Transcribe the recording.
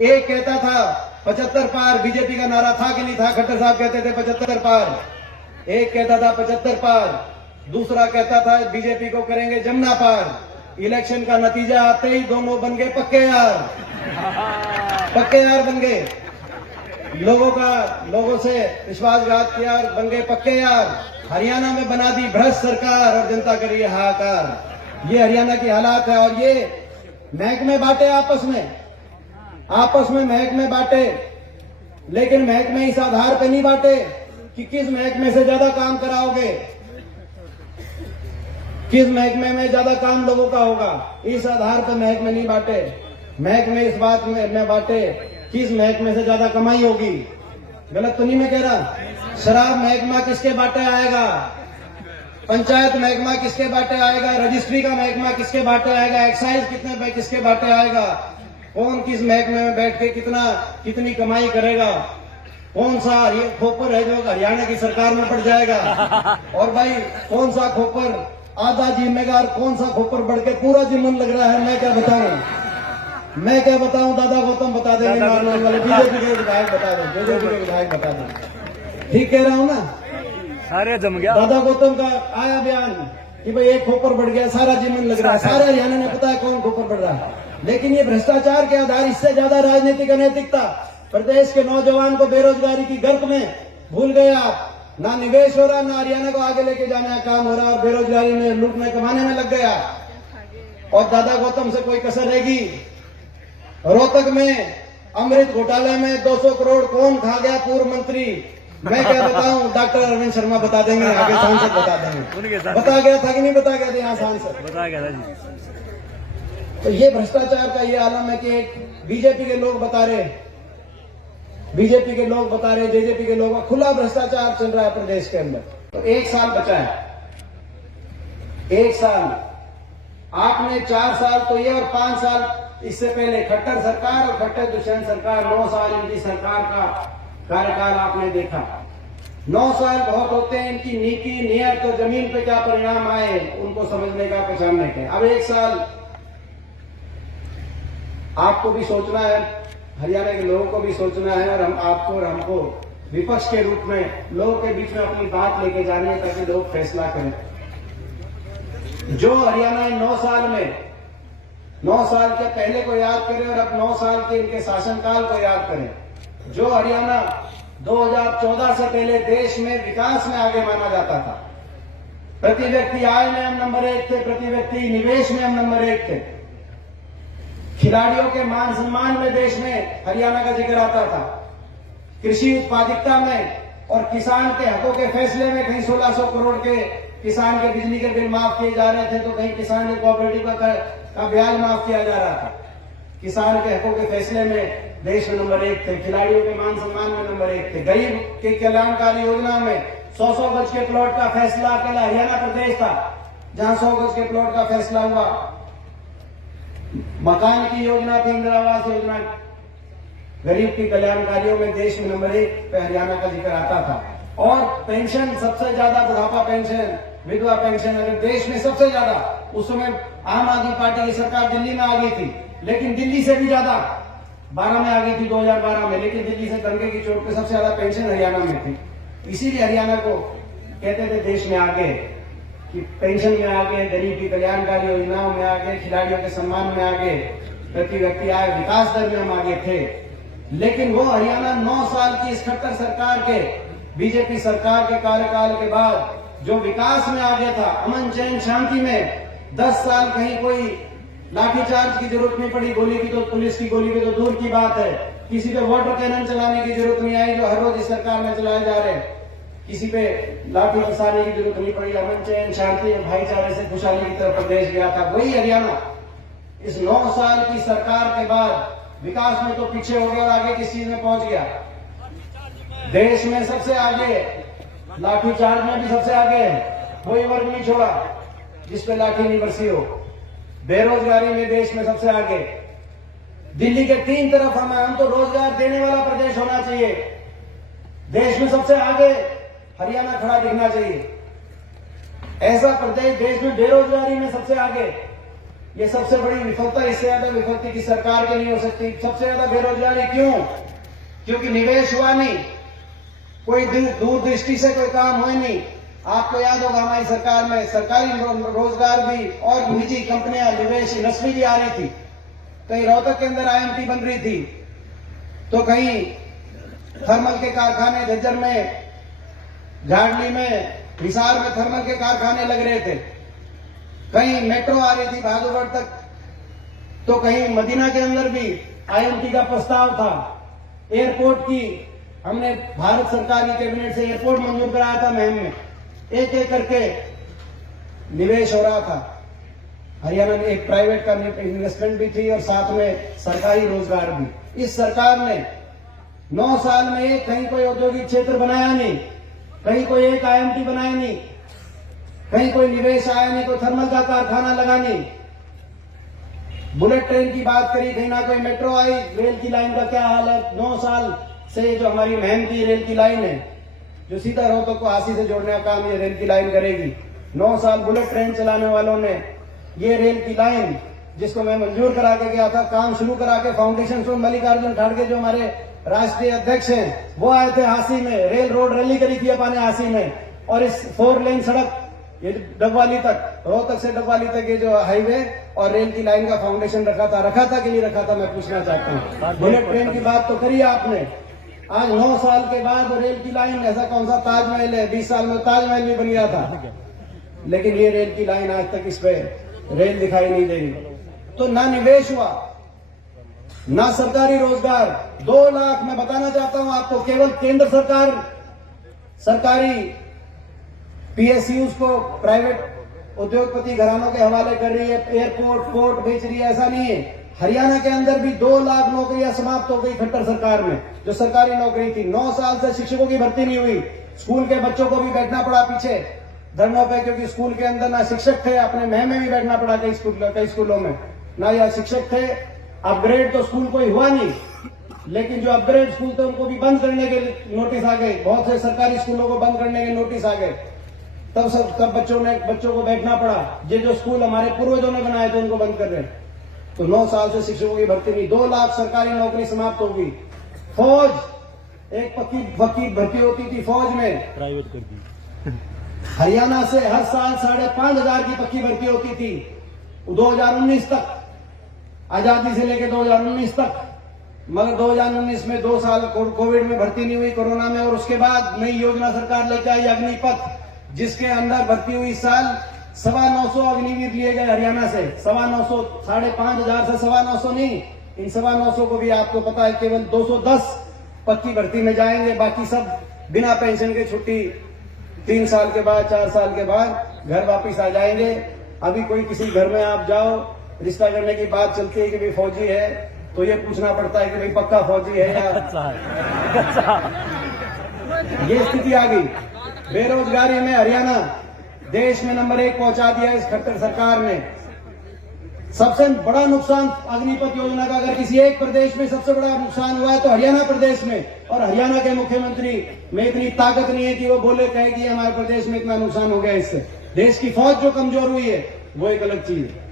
एक कहता था 75 पार, बीजेपी का नारा था कि नहीं था? खट्टर साहब कहते थे 75 पार। एक कहता था 75 पार, दूसरा कहता था बीजेपी को करेंगे जमुना पार। इलेक्शन का नतीजा आते ही दोनों बन गए पक्के यार, पक्के यार बन गए। लोगों से विश्वासघात किया और बन गए पक्के यार। हरियाणा में बना दी भ्रष्ट सरकार और जनता कर रही है हाहाकार। ये हरियाणा की हालात है। और ये महकमे बांटे आपस में महकमे बांटे, लेकिन महकमे इस आधार पर नहीं बांटे कि किस महकमे से ज्यादा काम कराओगे, किस महकमे में ज्यादा काम लोगों का होगा, इस आधार पर महकमे नहीं बांटे। महकमे इस बात में बांटे किस महकमे से ज्यादा कमाई होगी। गलत तो नहीं मैं कह रहा? शराब महकमा किसके बांटे आएगा, पंचायत महकमा किसके बांटे आएगा, रजिस्ट्री का महकमा किसके बांटे आएगा, एक्साइज कितने किसके बांटे आएगा, कौन किस महकमे में बैठ के कितनी कमाई करेगा, कौन सा खोपर है जो हरियाणा की सरकार में पड़ जाएगा, और भाई कौन सा खोपर आधा जिम्मेदार, कौन सा खोपर बढ़ के पूरा जिम्मन लग रहा है। मैं क्या बताऊं, दादा गौतम बता देंगे, बीजेपी के विधायक बता दें, बीजेपी के विधायक बता दें। ठीक कह रहा हूं ना? सारे जम गया। दादा गौतम का आया बयान कि भाई एक खोपर बढ़ गया, सारा जिम्मन लग रहा है। सारे हरियाणा ने पता है कौन खोपर बढ़ रहा है। लेकिन ये भ्रष्टाचार के आधार, इससे ज्यादा राजनीतिक अनैतिकता। प्रदेश के नौजवान को बेरोजगारी की गर्त में भूल गए आप। ना निवेश हो रहा, ना हरियाणा को आगे लेके जाने का काम हो रहा, और बेरोजगारी में लूटने कमाने में लग गया। और दादा गौतम से कोई कसर रहेगी? रोहतक में अमृत घोटाले में 200 करोड़ कौन खा गया? पूर्व मंत्री। मैं क्या बताऊं, डॉक्टर अरविंद शर्मा बता देंगे, आगे सांसद बता देंगे। बता गया था कि नहीं बता गया था? यहाँ सांसद बता गया था जी। तो ये भ्रष्टाचार का ये आलम है कि बीजेपी के लोग बता रहे, जेजेपी के लोग का खुला भ्रष्टाचार चल रहा है प्रदेश के अंदर। तो 1 साल बचा है, 1 साल आपने 4 साल तो ये, और 5 साल इससे पहले खट्टर सरकार और खट्टर दुष्यंत सरकार, 9 साल इनकी सरकार का कार्यकाल आपने देखा। 9 साल बहुत होते हैं। इनकी नीति नियत तो जमीन पे क्या परिणाम आए उनको समझने का, पहचानने के। अब 1 साल आपको भी सोचना है, हरियाणा के लोगों को भी सोचना है, और आपको और हमको विपक्ष के रूप में लोगों के बीच में अपनी बात लेके जानी है, ताकि लोग फैसला करें। जो हरियाणा 9 साल में, 9 साल के पहले को याद करें और अब 9 साल के इनके शासनकाल को याद करें। जो हरियाणा 2014 से पहले देश में विकास में आगे माना जाता था, प्रति व्यक्ति आय में हम नंबर 1 थे, प्रति व्यक्ति निवेश में हम नंबर 1 थे, खिलाड़ियों के मान सम्मान में देश में हरियाणा का जिक्र आता था, कृषि उत्पादकता में और किसान के हकों के फैसले में कहीं 1600 करोड़ के किसान के बिजली के बिल माफ किए जा रहे थे, तो कहीं किसान कोऑपरेटिव का ब्याज माफ किया जा रहा था। किसान के हकों के फैसले में देश में नंबर 1 थे, खिलाड़ियों के मान सम्मान में नंबर 1 थे, गरीब के कल्याणकारी योजना में 100 गज के प्लॉट का फैसला अकेला हरियाणा प्रदेश था जहां 100 गज के प्लॉट का फैसला हुआ। मकान की योजना थी, इंदिरा आवास योजना, गरीब की कल्याणकारियों में देश में नंबर 1 पे हरियाणा का जिक्र आता था। और पेंशन सबसे ज्यादा, बुढ़ापा पेंशन, विधवा पेंशन, अगर देश में सबसे ज्यादा, उस समय आम आदमी पार्टी की सरकार दिल्ली में आ गई थी, लेकिन दिल्ली से भी ज्यादा 12 में आ गई थी, 2012 में, लेकिन दिल्ली से दंगे की चोट पे सबसे ज्यादा पेंशन हरियाणा में थी। इसीलिए हरियाणा को कहते थे देश में आगे, कि पेंशन में आगे, गरीब की कल्याणकारी योजनाओं में आगे, खिलाड़ियों के सम्मान में आगे, प्रति व्यक्ति आय विकास दर में हम आगे थे। लेकिन वो हरियाणा 9 साल की इस खट्टर सरकार के, बीजेपी सरकार के कार्यकाल के बाद जो विकास में आगे था, अमन चैन शांति में, 10 साल कहीं कोई लाठीचार्ज की जरूरत नहीं पड़ी, गोली की तो, पुलिस की गोली की तो दूर की बात है, किसी पे वाटर कैनन चलाने की जरूरत नहीं आई जो हर रोज इस सरकार में चलाए जा रहे हैं, किसी पे लाठी बरसाने की जरूरत नहीं पड़ी, अमन चैन शांति भाईचारे से खुशहाली की तरफ प्रदेश गया था। वही हरियाणा इस 9 साल की सरकार के बाद विकास में तो पीछे हो गया और आगे किस चीज में पहुंच गया? देश में सबसे आगे, लाठीचार्ज में भी सबसे आगे, कोई वर्ग नहीं छोड़ा जिसपे लाठी नहीं बरसी हो। बेरोजगारी में देश में सबसे आगे, दिल्ली के 3 तरफ हम तो रोजगार देने वाला प्रदेश होना चाहिए, देश में सबसे आगे हरियाणा खड़ा दिखना चाहिए। ऐसा प्रदेश देश में बेरोजगारी में सबसे आगे, ये सबसे बड़ी विफलता, इससे ज्यादा विफलता की सरकार की नहीं हो सकती। सबसे ज्यादा बेरोजगारी क्यों? क्योंकि निवेश हुआ नहीं, कोई दूरदृष्टि से कोई काम हुआ नहीं। आपको याद होगा हमारी सरकार में सरकारी रोजगार भी और निजी कंपनियां, निवेश इंडस्ट्री भी आ रही थी। कहीं रोहतक के अंदर आईएमटी बन रही थी, तो कहीं थर्मल के कारखाने झज्जर में, झाड़ली में, हिसार में थर्मल के कारखाने लग रहे थे। कहीं मेट्रो आ रही थी बहादुरगढ़ तक, तो कहीं मदीना के अंदर भी आईएमटी का प्रस्ताव था। एयरपोर्ट की हमने भारत सरकार की कैबिनेट से एयरपोर्ट मंजूर कराया था महम में। एक एक करके निवेश हो रहा था। हरियाणा में एक प्राइवेट का इन्वेस्टमेंट भी थी और साथ में सरकारी रोजगार भी। इस सरकार ने 9 साल में एक कहीं कोई औद्योगिक क्षेत्र बनाया नहीं, कहीं कोई एक आईएमटी बनाया नहीं, कहीं कोई निवेश आया नहीं, कोई थर्मल का कारखाना लगा नहीं। बुलेट ट्रेन की बात करी, कहीं ना कोई मेट्रो आई। रेल की लाइन का क्या हाल है? 9 साल से जो हमारी महम की रेल की लाइन है, जो सीधा रोहतक को हासी से जोड़ने का काम ये रेल की लाइन करेगी। 9 साल बुलेट ट्रेन चलाने वालों ने ये रेल की लाइन, जिसको मैं मंजूर करा के गया था, काम शुरू करा के फाउंडेशन स्टोन मल्लिकार्जुन खड़गे जो हमारे राष्ट्रीय अध्यक्ष हैं, वो आए थे हासी में, रेल रोड रैली करी थी अपने हासी में। और इस 4 लेन सड़क ये डगवाली तक, रोहतक से डगवाली तक ये जो हाईवे और रेल की लाइन का फाउंडेशन रखा था कि नहीं रखा था, मैं पूछना चाहता हूँ। बुलेट ट्रेन की बात तो करी आपने। आज 9 साल के बाद रेल की लाइन, ऐसा कौन सा ताजमहल है? 20 साल में ताजमहल भी बन गया था, लेकिन ये रेल की लाइन आज तक इस पे रेल दिखाई नहीं दे रही। तो ना निवेश हुआ, ना सरकारी रोजगार। 2 लाख, मैं बताना चाहता हूं आपको, केवल केंद्र सरकार सरकारी पीएसयूज को प्राइवेट उद्योगपति घरानों के हवाले कर रही है, एयरपोर्ट पोर्ट बेच रही है, ऐसा नहीं है। हरियाणा के अंदर भी 2 लाख नौकरियां समाप्त हो गई खट्टर सरकार में, जो सरकारी नौकरी थी। 9 साल से शिक्षकों की भर्ती नहीं हुई। स्कूल के बच्चों को भी बैठना पड़ा पीछे धरनों पे, क्योंकि स्कूल के अंदर ना शिक्षक थे। अपने महम में भी बैठना पड़ा कई स्कूलों में, ना या शिक्षक थे। अपग्रेड तो स्कूल कोई हुआ नहीं, लेकिन जो अपग्रेड स्कूल थे उनको भी बंद करने के नोटिस आ गए। बहुत से सरकारी स्कूलों को बंद करने के नोटिस आ गए। तब बच्चों को बैठना पड़ा। ये जो स्कूल हमारे पूर्वजों ने बनाए थे उनको बंद कर रहे हैं। तो 9 साल से शिक्षकों की भर्ती नहीं। 2 लाख सरकारी नौकरी समाप्त होगी। फौज, एक पक्की भर्ती होती थी फौज में, प्राइवेट कर दी। हरियाणा से हर साल 5,500 की पक्की भर्ती होती थी 2019 तक, आजादी से लेकर 2019 तक। मगर 2019 में 2 साल कोविड में भर्ती नहीं हुई, कोरोना में। और उसके बाद नई योजना सरकार लेकर आई अग्निपथ, जिसके अंदर भर्ती हुई इस साल 925 अग्निवीर लिए गए हरियाणा से। 925, 5,500 से 925 नहीं, इन 925 को भी आपको पता है केवल 210 पक्की भर्ती में जाएंगे। बाकी सब बिना पेंशन के छुट्टी 3 साल के बाद, 4 साल के बाद घर वापिस आ जाएंगे। अभी कोई किसी घर में आप जाओ, रिश्ता करने की बात चलती है कि भाई फौजी है, तो ये पूछना पड़ता है कि भाई पक्का फौजी है या ये स्थिति आ गई। बेरोजगारी में हरियाणा देश में नंबर 1 पहुंचा दिया इस खट्टर सरकार ने। सबसे बड़ा नुकसान अग्निपथ योजना का अगर किसी एक प्रदेश में सबसे बड़ा नुकसान हुआ है तो हरियाणा प्रदेश में। और हरियाणा के मुख्यमंत्री में इतनी ताकत नहीं है कि वो बोले कहे कि हमारे प्रदेश में इतना नुकसान हो गया इससे। देश की फौज जो कमजोर हुई है वो एक अलग चीज है।